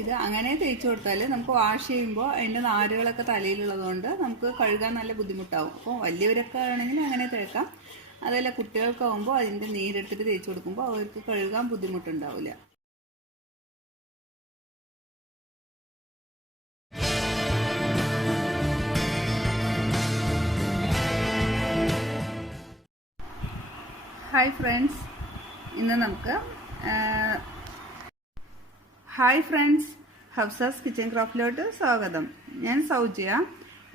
ഇത് അങ്ങനെ തേച്ച് കൊടുത്താൽ നമുക്ക് വാഷ് ചെയ്യുമ്പോൾ അതിൻ്റെ നാരുകളൊക്കെ തലയിലുള്ളതുകൊണ്ട് നമുക്ക് കഴുകാൻ നല്ല ബുദ്ധിമുട്ടാവും. അപ്പോൾ വലിയവരൊക്കെ ആണെങ്കിൽ അങ്ങനെ തേക്കാം. അതല്ല കുട്ടികൾക്കാവുമ്പോൾ അതിൻ്റെ നീരെടുത്തിട്ട് തേച്ച് കൊടുക്കുമ്പോൾ അവർക്ക് കഴുകാൻ ബുദ്ധിമുട്ടുണ്ടാവില്ല. ഹായ് ഫ്രണ്ട്സ്, ഇന്ന് നമുക്ക് ഹഫ്സാസ് കിച്ചൻ ക്രാഫ്റ്റിലോട്ട് സ്വാഗതം. ഞാൻ സൗജ്യ.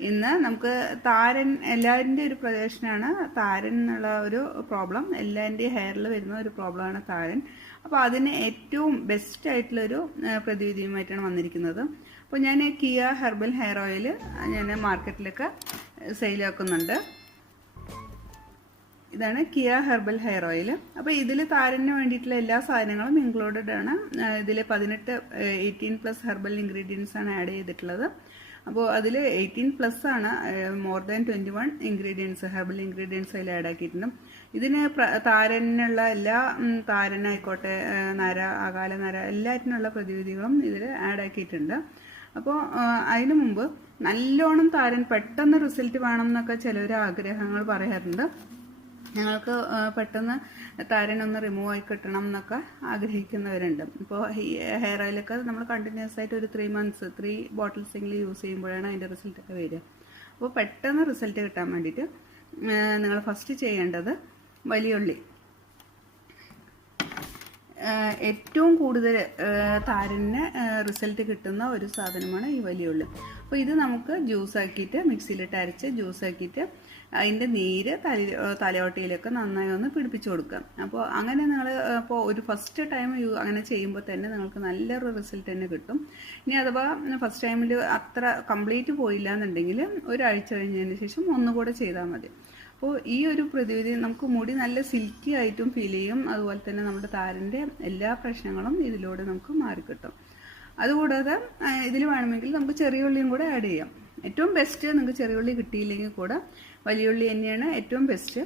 ഇന്ന് നമുക്ക് താരൻ, എല്ലാവരുടെ ഒരു പ്രദേശനാണ് താരൻ എന്നുള്ള ഒരു പ്രോബ്ലം. എല്ലാവരുടെയും ഹെയറിൽ വരുന്ന ഒരു പ്രോബ്ലമാണ് താരൻ. അപ്പോൾ അതിന് ഏറ്റവും ബെസ്റ്റ് ആയിട്ടുള്ളൊരു പ്രതിവിധിയുമായിട്ടാണ് വന്നിരിക്കുന്നത്. അപ്പോൾ ഞാൻ കിയ ഹെർബൽ ഹെയർ ഓയിൽ ഞാൻ മാർക്കറ്റിലൊക്കെ സെയിലാക്കുന്നുണ്ട്. ഇതാണ് കിയ ഹെർബൽ ഹെയർ ഓയിൽ. അപ്പോൾ ഇതിൽ താരന് വേണ്ടിയിട്ടുള്ള എല്ലാ സാധനങ്ങളും ഇൻക്ലൂഡഡ് ആണ്. ഇതിൽ 18+ ഹെർബൽ ഇൻഗ്രീഡിയൻസ് ആണ് ആഡ് ചെയ്തിട്ടുള്ളത്. അപ്പോൾ അതിൽ 18+ ആണ്, more than 21 ingredients, herbal ingredients അതിൽ ആഡ് ആക്കിയിട്ടുണ്ട്. ഇതിന് താരനുള്ള എല്ലാ, താരനായിക്കോട്ടെ, നര, അകാല നര, എല്ലാറ്റിനുള്ള പ്രതിവിധികളും ഇതിൽ ആഡ് ആക്കിയിട്ടുണ്ട്. അപ്പോൾ അതിനു മുമ്പ് നല്ലോണം താരൻ പെട്ടെന്ന് റിസൾട്ട് വേണം എന്നൊക്കെ ചിലർ ആഗ്രഹങ്ങൾ പറയാറുണ്ട്. ഞങ്ങൾക്ക് പെട്ടെന്ന് താരനൊന്ന് റിമൂവ് ആയി കിട്ടണം എന്നൊക്കെ ആഗ്രഹിക്കുന്നവരുണ്ട്. ഇപ്പോൾ ഹെയർ ഓയിലൊക്കെ നമ്മൾ കണ്ടിന്യൂസ് ആയിട്ട് ഒരു 3 months 3 ബോട്ടിൽസെങ്കിലും യൂസ് ചെയ്യുമ്പോഴാണ് അതിൻ്റെ റിസൾട്ടൊക്കെ വരിക. അപ്പോൾ പെട്ടെന്ന് റിസൾട്ട് കിട്ടാൻ വേണ്ടിയിട്ട് നിങ്ങൾ ഫസ്റ്റ് ചെയ്യേണ്ടത് വലിയുള്ളി. ഏറ്റവും കൂടുതൽ താരന് റിസൾട്ട് കിട്ടുന്ന ഒരു സാധനമാണ് ഈ വലിയുള്ളി. അപ്പോൾ ഇത് നമുക്ക് ജ്യൂസാക്കിയിട്ട്, മിക്സിയിലിട്ട് അരച്ച് ജ്യൂസാക്കിയിട്ട് അതിൻ്റെ നീര് തലയോട്ടിയിലൊക്കെ നന്നായി ഒന്ന് പിടിപ്പിച്ചു കൊടുക്കുക. അപ്പോൾ അങ്ങനെ നിങ്ങൾ ഇപ്പോൾ ഒരു ഫസ്റ്റ് ടൈം അങ്ങനെ ചെയ്യുമ്പോൾ തന്നെ നിങ്ങൾക്ക് നല്ലൊരു റിസൾട്ട് തന്നെ കിട്ടും. ഇനി അഥവാ ഫസ്റ്റ് ടൈമിൽ അത്ര കംപ്ലീറ്റ് പോയില്ല എന്നുണ്ടെങ്കിൽ ഒരാഴ്ച കഴിഞ്ഞതിന് ശേഷം ഒന്നുകൂടെ ചെയ്താൽ മതി. അപ്പോൾ ഈ ഒരു പ്രതിവിധി നമുക്ക് മുടി നല്ല സിൽക്കി ആയിട്ടും ഫീൽ ചെയ്യും. അതുപോലെ തന്നെ നമ്മുടെ താരൻ്റെ എല്ലാ പ്രശ്നങ്ങളും ഇതിലൂടെ നമുക്ക് മാറിക്കിട്ടും. അതുകൂടാതെ ഇതിൽ വേണമെങ്കിൽ നമുക്ക് ചെറിയ ഉള്ളിയും കൂടെ ആഡ് ചെയ്യാം. ഏറ്റവും ബെസ്റ്റ് നിങ്ങൾക്ക് ചെറിയ ഉള്ളി കിട്ടിയില്ലെങ്കിൽ കൂടെ വലിയ ഉള്ളി തന്നെയാണ് ഏറ്റവും ബെസ്റ്റ്.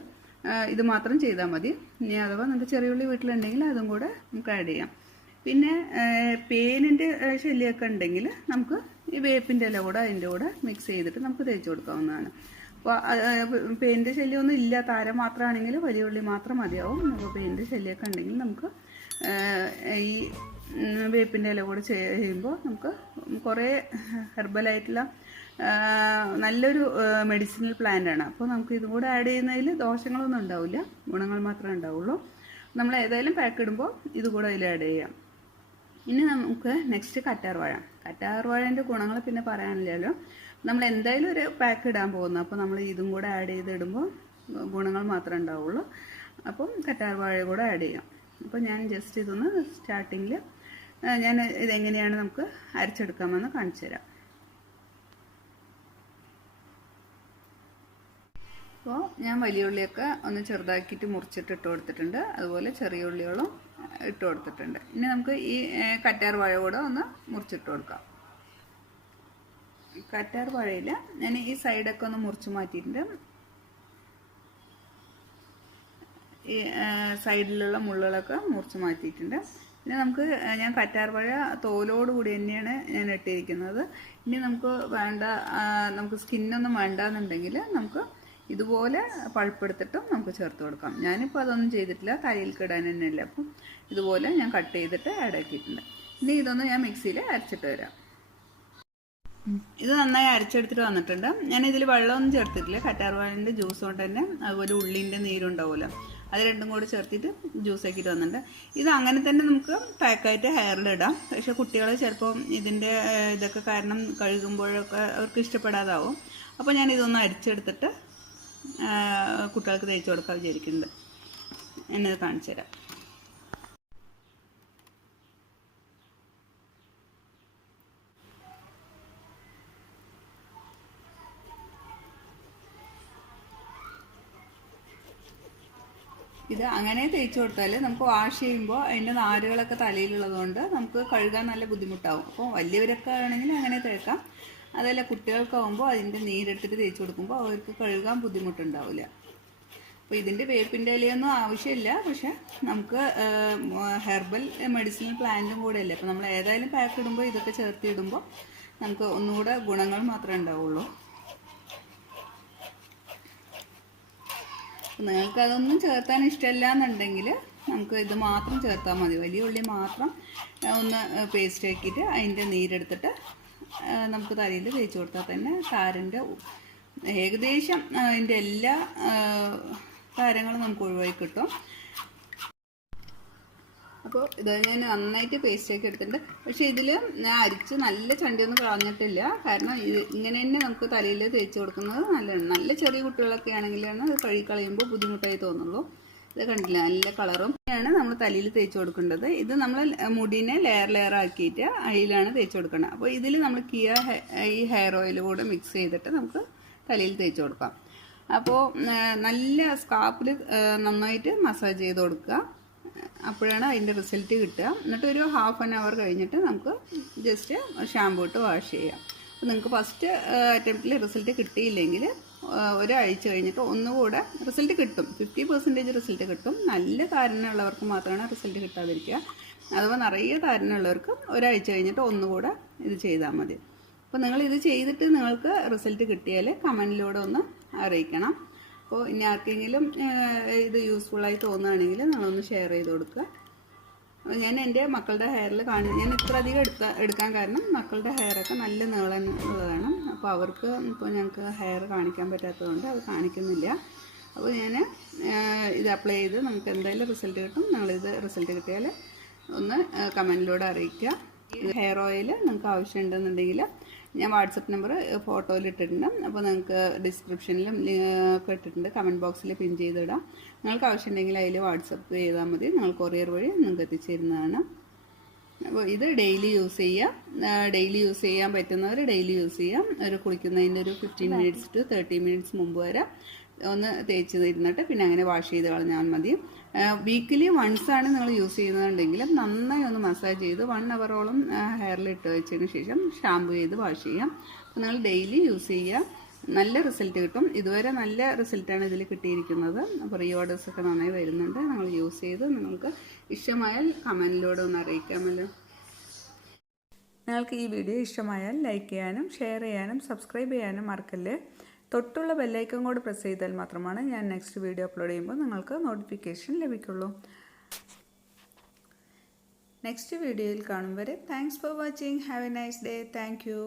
ഇത് മാത്രം ചെയ്താൽ മതി. ഇനി അഥവാ നിങ്ങൾക്ക് ചെറിയ ഉള്ളി വീട്ടിലുണ്ടെങ്കിൽ അതും കൂടെ നമുക്ക് ആഡ് ചെയ്യാം. പിന്നെ പേനിൻ്റെ ശല്യമൊക്കെ ഉണ്ടെങ്കിൽ നമുക്ക് ഈ വേപ്പിൻ്റെ ഇല കൂടെ അതിൻ്റെ കൂടെ മിക്സ് ചെയ്തിട്ട് നമുക്ക് തേച്ച് കൊടുക്കാവുന്നതാണ്. അപ്പോൾ പേനിൻ്റെ ശല്യമൊന്നും ഇല്ല, താരം മാത്രമാണെങ്കിൽ വലിയ ഉള്ളി മാത്രം മതിയാവും. അപ്പോൾ പേനിൻ്റെ ശല്യമൊക്കെ ഉണ്ടെങ്കിൽ നമുക്ക് ഈ വേപ്പിൻ്റെ ഇല കൂടെ ചെയ്യുമ്പോൾ നമുക്ക് കുറേ ഹെർബലായിട്ടുള്ള നല്ലൊരു മെഡിസിനൽ പ്ലാന്റ് ആണ്. അപ്പോൾ നമുക്ക് ഇതും കൂടെ ആഡ് ചെയ്യുന്നതിൽ ദോഷങ്ങളൊന്നും ഉണ്ടാവില്ല, ഗുണങ്ങൾ മാത്രമേ ഉണ്ടാവുള്ളൂ. നമ്മൾ ഏതായാലും പാക്ക് ഇടുമ്പോൾ ഇതുകൂടെ അതിൽ ആഡ് ചെയ്യാം. ഇനി നമുക്ക് നെക്സ്റ്റ് കറ്റാർവാഴേൻ്റെ ഗുണങ്ങൾ പിന്നെ പറയാനില്ലല്ലോ. നമ്മൾ എന്തായാലും ഒരു പാക്ക് ഇടാൻ പോകുന്നു, അപ്പോൾ നമ്മൾ ഇതും കൂടെ ആഡ് ചെയ്തിടുമ്പോൾ ഗുണങ്ങൾ മാത്രമേ ഉണ്ടാവുള്ളൂ. അപ്പം കറ്റാർവാഴ കൂടെ ആഡ് ചെയ്യാം. അപ്പോൾ ഞാൻ ജസ്റ്റ് ഇതൊന്ന് സ്റ്റാർട്ടിങ്ങിൽ ഞാൻ ഇതെങ്ങനെയാണ് നമുക്ക് അരച്ചെടുക്കാമെന്ന് കാണിച്ചു തരാം. അപ്പോൾ ഞാൻ വലിയ ഉള്ളിയൊക്കെ ഒന്ന് ചെറുതാക്കിയിട്ട് മുറിച്ചിട്ട് ഇട്ട് കൊടുത്തിട്ടുണ്ട്. അതുപോലെ ചെറിയ ഉള്ളികളും ഇട്ട് കൊടുത്തിട്ടുണ്ട്. ഇനി നമുക്ക് ഈ കറ്റാർവാഴ കൂടെ ഒന്ന് മുറിച്ചിട്ട് കൊടുക്കാം. കറ്റാർവാഴയിൽ ഞാൻ ഈ സൈഡൊക്കെ ഒന്ന് മുറിച്ച് മാറ്റിയിട്ടുണ്ട്. ഈ സൈഡിലുള്ള മുള്ളുകളൊക്കെ മുറിച്ച് മാറ്റിയിട്ടുണ്ട്. പിന്നെ ഞാൻ കറ്റാർവാഴ തോലോടുകൂടി തന്നെയാണ് ഞാൻ ഇട്ടിരിക്കുന്നത്. ഇനി നമുക്ക് സ്കിന്നൊന്നും വേണ്ടാന്നുണ്ടെങ്കിൽ നമുക്ക് ഇതുപോലെ പൾപ്പെടുത്തിട്ടും നമുക്ക് ചേർത്ത് കൊടുക്കാം. ഞാനിപ്പോൾ അതൊന്നും ചെയ്തിട്ടില്ല, തലയിൽക്ക് ഇടാൻ തന്നെയല്ല. അപ്പം ഇതുപോലെ ഞാൻ കട്ട് ചെയ്തിട്ട് ആഡ് ആക്കിയിട്ടുണ്ട്. ഇനി ഇതൊന്ന് ഞാൻ മിക്സിയിൽ അരച്ചിട്ട് വരാം. ഇത് നന്നായി അരച്ചെടുത്തിട്ട് വന്നിട്ടുണ്ട്. ഞാനിതിൽ വെള്ളമൊന്നും ചേർത്തിട്ടില്ല, കറ്റാർവാഴൻ്റെ ജ്യൂസ് കൊണ്ട് തന്നെ. അതുപോലെ ഉള്ളിൻ്റെ നീരുണ്ടാവുമല്ലോ, അത് രണ്ടും കൂടി ചേർത്തിട്ട് ജ്യൂസ് ആക്കിയിട്ട് വന്നിട്ടുണ്ട്. ഇത് അങ്ങനെ തന്നെ നമുക്ക് പാക്കായിട്ട് ഹെയറിലിടാം. പക്ഷേ കുട്ടികൾ ചിലപ്പോൾ ഇതിൻ്റെ ഇതൊക്കെ കാരണം കഴുകുമ്പോഴൊക്കെ അവർക്ക് ഇഷ്ടപ്പെടാതാവും. അപ്പോൾ ഞാൻ ഇതൊന്ന് അരിച്ചെടുത്തിട്ട് കുട്ടികൾക്ക് തേച്ച് കൊടുക്കാൻ വിചാരിക്കുന്നുണ്ട്. എന്നത് കാണിച്ചു തരാം. ഇത് അങ്ങനെ തേച്ച് കൊടുത്താൽ നമുക്ക് വാഷ് ചെയ്യുമ്പോൾ അതിൻ്റെ നാരുകളൊക്കെ തലയിലുള്ളതുകൊണ്ട് നമുക്ക് കഴുകാൻ നല്ല ബുദ്ധിമുട്ടാവും. അപ്പോൾ വലിയവരൊക്കെ ആണെങ്കിൽ അങ്ങനെ തേക്കാം. അതല്ല കുട്ടികൾക്കാവുമ്പോൾ അതിൻ്റെ നീരെടുത്തിട്ട് തേച്ച് കൊടുക്കുമ്പോൾ അവർക്ക് കഴുകാൻ ബുദ്ധിമുട്ടുണ്ടാവില്ല. അപ്പോൾ ഇതിൻ്റെ വേപ്പിൻ്റെ ഇലയൊന്നും ആവശ്യമില്ല, പക്ഷെ നമുക്ക് ഹെർബൽ മെഡിസിനൽ പ്ലാന്റും കൂടെ അല്ലേ. അപ്പോൾ നമ്മൾ ഏതായാലും പാക്ക് ഇടുമ്പോൾ ഇതൊക്കെ ചേർത്ത് ഇടുമ്പോൾ നമുക്ക് ഒന്നുകൂടെ ഗുണങ്ങൾ മാത്രമേ ഉണ്ടാവുള്ളൂ. നിങ്ങൾക്ക് അതൊന്നും ചേർത്താൻ ഇഷ്ടമില്ല എന്നുണ്ടെങ്കിൽ നമുക്ക് ഇത് മാത്രം ചേർത്താൽ മതി. വലിയ ഉള്ളി മാത്രം ഒന്ന് പേസ്റ്റ് ആക്കിയിട്ട് അതിൻ്റെ നീരെടുത്തിട്ട് നമുക്ക് തലയിൽ തേച്ച് കൊടുത്താൽ തന്നെ താരൻ്റെ ഏകദേശം അതിൻ്റെ എല്ലാ താരങ്ങളും നമുക്ക് ഒഴിവായി കിട്ടും. അപ്പോൾ ഇത് ഞാൻ നന്നായിട്ട് പേസ്റ്റാക്കി എടുത്തിട്ടുണ്ട്. പക്ഷേ ഇതിൽ ഞാൻ അരിച്ച് നല്ല ചണ്ടിയൊന്നും കളഞ്ഞിട്ടില്ല. കാരണം ഇത് ഇങ്ങനെ തന്നെ നമുക്ക് തലയിൽ തേച്ച് കൊടുക്കുന്നത് നല്ലതാണ്. നല്ല ചെറിയ കുട്ടികളൊക്കെ ആണെങ്കിലാണ് ഇത് കഴുകി കളയുമ്പോൾ ബുദ്ധിമുട്ടായി തോന്നുള്ളൂ. ഇത് കണ്ടില്ല, നല്ല കളറും ആണ് നമ്മൾ തലയിൽ തേച്ച് കൊടുക്കേണ്ടത്. ഇത് നമ്മൾ മുടിനെ ലെയർ ആക്കിയിട്ട് അതിലാണ് തേച്ച് കൊടുക്കേണ്ടത്. അപ്പോൾ ഇതിൽ നമ്മൾ ഈ ഹെയർ ഓയിൽ കൂടെ മിക്സ് ചെയ്തിട്ട് നമുക്ക് തലയിൽ തേച്ച് കൊടുക്കാം. അപ്പോൾ നല്ല സ്കാർപ്പിൽ നന്നായിട്ട് മസാജ് ചെയ്ത് കൊടുക്കുക. അപ്പോഴാണ് അതിൻ്റെ റിസൾട്ട് കിട്ടുക. എന്നിട്ട് ഒരു ഹാഫ് ആൻ അവർ കഴിഞ്ഞിട്ട് നമുക്ക് ജസ്റ്റ് ഷാമ്പൂ ഇട്ട് വാഷ് ചെയ്യാം. അപ്പോൾ നിങ്ങൾക്ക് ഫസ്റ്റ് അറ്റംപ്റ്റിൽ റിസൾട്ട് കിട്ടിയില്ലെങ്കിൽ ഒരാഴ്ച കഴിഞ്ഞിട്ട് ഒന്നുകൂടെ റിസൾട്ട് കിട്ടും. 50% റിസൾട്ട് കിട്ടും. നല്ല താരനുള്ളവർക്ക് മാത്രമാണ് റിസൾട്ട് കിട്ടാതിരിക്കുക. അഥവാ നിറയെ താരനുള്ളവർക്ക് ഒരാഴ്ച കഴിഞ്ഞിട്ട് ഒന്നുകൂടെ ഇത് ചെയ്താൽ മതി. അപ്പോൾ നിങ്ങൾ ഇത് ചെയ്തിട്ട് നിങ്ങൾക്ക് റിസൾട്ട് കിട്ടിയാൽ കമൻറ്റിലൂടെ ഒന്ന് അറിയിക്കണം. അപ്പോൾ ഇനി ആർക്കെങ്കിലും ഇത് യൂസ്ഫുള്ളായി തോന്നുകയാണെങ്കിൽ നിങ്ങളൊന്ന് ഷെയർ ചെയ്ത് കൊടുക്കുക. ഞാൻ എൻ്റെ മക്കളുടെ ഹെയറിൽ ഞാൻ ഇത്ര അധികം എടുക്കാൻ കാരണം മക്കളുടെ ഹെയറൊക്കെ നല്ല നീളം ഉള്ളതാണ്. അപ്പോൾ അവർക്ക് ഇപ്പോൾ ഞങ്ങൾക്ക് ഹെയർ കാണിക്കാൻ പറ്റാത്തതുകൊണ്ട് അത് കാണിക്കുന്നില്ല. അപ്പോൾ ഞാൻ ഇത് അപ്ലൈ ചെയ്ത് നമുക്ക് എന്തായാലും റിസൾട്ട് കിട്ടും. നിങ്ങളിത് റിസൾട്ട് കിട്ടിയാൽ ഒന്ന് കമൻറ്റിലൂടെ അറിയിക്കുക. ഹെയർ ഓയിൽ നിങ്ങൾക്ക് ആവശ്യമുണ്ടെന്നുണ്ടെങ്കിൽ ഞാൻ വാട്സപ്പ് നമ്പർ ഫോട്ടോയിൽ ഇട്ടിട്ടുണ്ട്. അപ്പോൾ നിങ്ങൾക്ക് ഡിസ്ക്രിപ്ഷനിലും ഒക്കെ ഇട്ടിട്ടുണ്ട്. കമൻറ്റ് ബോക്സിൽ പിൻ ചെയ്തിടാം. നിങ്ങൾക്ക് ആവശ്യമുണ്ടെങ്കിൽ അതിൽ വാട്സപ്പ് ചെയ്താൽ മതി. നിങ്ങൾ കൊറിയർ വഴി നിങ്ങൾക്ക് എത്തിച്ചേരുന്നതാണ്. അപ്പോൾ ഇത് ഡെയിലി യൂസ് ചെയ്യാം. ഡെയിലി യൂസ് ചെയ്യാൻ പറ്റുന്നവർ ഡെയിലി യൂസ് ചെയ്യാം. ഒരു കുളിക്കുന്നതിൻ്റെ ഒരു 15 മിനിറ്റ്സ് to 30 മിനിറ്റ്സ് മുമ്പ് വരെ ഒന്ന് തേച്ച് ഇരുന്നിട്ട് പിന്നെ അങ്ങനെ വാഷ് ചെയ്ത് കളഞ്ഞാൽ മതി. വീക്കിലി വൺസ് ആണ് നിങ്ങൾ യൂസ് ചെയ്യുന്നുണ്ടെങ്കിൽ നന്നായി ഒന്ന് മസാജ് ചെയ്ത് 1 അവറോളം ഹെയറിൽ ഇട്ട് വെച്ചതിന് ശേഷം ഷാമ്പു ചെയ്ത് വാഷ് ചെയ്യാം. അപ്പോൾ നിങ്ങൾ ഡെയിലി യൂസ് ചെയ്യുക. നല്ല റിസൾട്ട് കിട്ടും. ഇതുവരെ നല്ല റിസൾട്ടാണ് ഇതിൽ കിട്ടിയിരിക്കുന്നത്. അപ്പോൾ റീ ഓർഡേഴ്സൊക്കെ നന്നായി വരുന്നുണ്ട്. നിങ്ങൾ യൂസ് ചെയ്ത് നിങ്ങൾക്ക് ഇഷ്ടമായാൽ കമൻറ്റിലൂടെ ഒന്ന് അറിയിക്കാമല്ലോ. നിങ്ങൾക്ക് ഈ വീഡിയോ ഇഷ്ടമായാൽ ലൈക്ക് ചെയ്യാനും ഷെയർ ചെയ്യാനും സബ്സ്ക്രൈബ് ചെയ്യാനും മറക്കല്ലേ. തൊട്ടുള്ള ബെല്ലൈക്കൺ കൂടെ പ്രസ് ചെയ്താൽ മാത്രമാണ് ഞാൻ നെക്സ്റ്റ് വീഡിയോ അപ്ലോഡ് ചെയ്യുമ്പോൾ നിങ്ങൾക്ക് നോട്ടിഫിക്കേഷൻ ലഭിക്കുള്ളൂ. നെക്സ്റ്റ് വീഡിയോയിൽ കാണും വരെ thanks for watching. Have A nice day. Thank you.